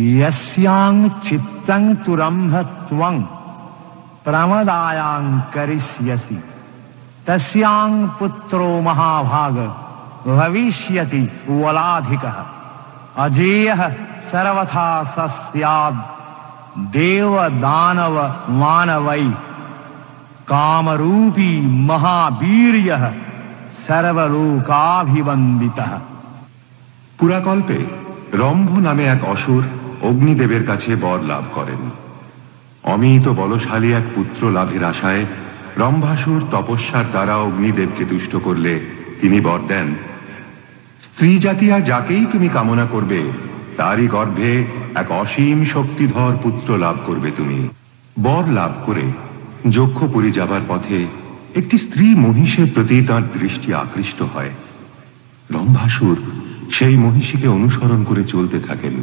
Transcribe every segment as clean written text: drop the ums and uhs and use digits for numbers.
यस्यां चित्तं तुरंभ त्वं प्रमदायां करिष्यसि तस्यां पुत्रो महाभाग भविष्यति वलाधिकः अजेयः सर्वथा सस्याद् देव दानव मानवै कामरूपी महावीर्यः सर्वलोकाभिवन्दितः। পুরাকল্পে রম্ভ নামে এক অসুর অগ্নিদেবের কাছে বর লাভ করেন। অমিত বলশালী এক পুত্র লাভের আশায় রম্ভাসুর তপস্যার দ্বারা অগ্নিদেবকে তুষ্ট করলে তিনি বর দেন, স্ত্রী জাতিয়া যাকেই তুমি কামনা করবে তারই গর্ভে এক অসীম শক্তিধর পুত্র লাভ করবে তুমি। বর লাভ করে যক্ষপুরী যাবার পথে একটি স্ত্রী মহিষের প্রতি তাঁর দৃষ্টি আকৃষ্ট হয়। রম্ভাসুর সেই মহিষীকে অনুসরণ করে চলতে থাকেন।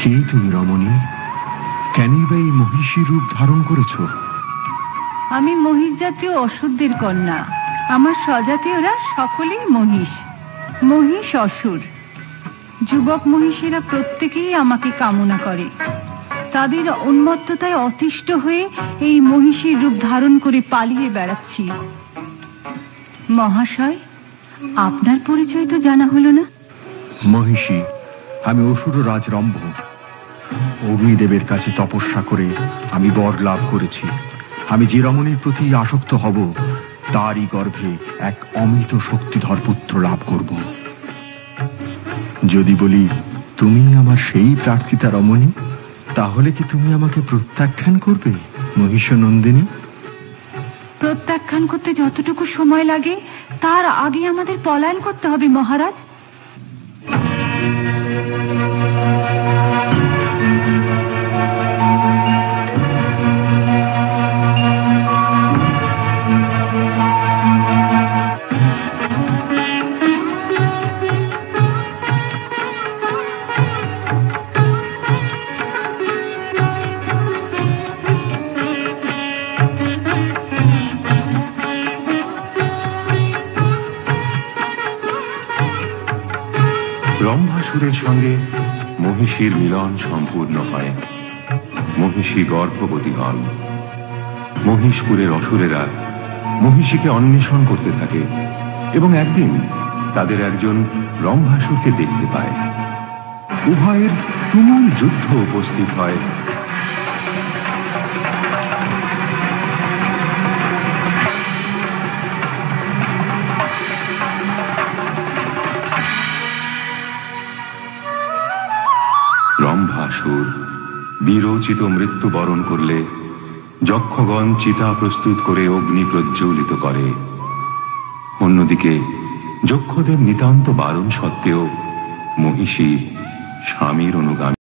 কে তুমি রমণী? কেনই বা এই মহিষী রূপ ধারণ করেছ? আমি মহিষ জাতীয় অসুরদের কন্যা। আমার স্বজাতীয়রা সকলেই মহিষ। মহিষ অসুর। যুবক মহিষেরা প্রত্যেকেই আমাকে কামনা করে। তাদের উন্মত্ততায় অতিষ্ঠ হয়ে এই মহিষীর রূপ ধারণ করে পালিয়ে বেড়াচ্ছি। মহাশয়, আপনার পরিচয় তো জানা হলো না। মহিষী, আমি অসুররাজ রম্ভ। অগ্নিদেবের কাছে তপস্যা করে আমি বর লাভ করেছি। আমি যে রমণীর প্রতি আসক্ত হব তারই গর্ভে এক অমিত শক্তিধর পুত্র লাভ করব। যদি বলি তুমি আমার সেই প্রার্থিতা রমণী, তাহলে কি তুমি আমাকে প্রত্যাখ্যান করবে মহিষ নন্দিনী? প্রত্যাখ্যান করতে যতটুকু সময় লাগে তার আগে আমাদের পলায়ন করতে হবে মহারাজ। রম্ভাসুরের সঙ্গে মহিষীর মিলন সম্পূর্ণ হয়। মহিষী গর্ভবতী হন। মহিষপুরের অসুরেরা মহিষীকে অন্বেষণ করতে থাকে এবং একদিন তাদের একজন রম্ভাসুরকে দেখতে পায়। উভয়ের তুমুল যুদ্ধ উপস্থিত হয়। রম্ভাসুর বীরোচিত মৃত্যুবরণ করলে যক্ষগণ চিতা প্রস্তুত করে অগ্নি প্রজ্বলিত করে। অন্যদিকে যক্ষদের নিতান্ত বারণ সত্ত্বেও মহিষী স্বামীর অনুগামী।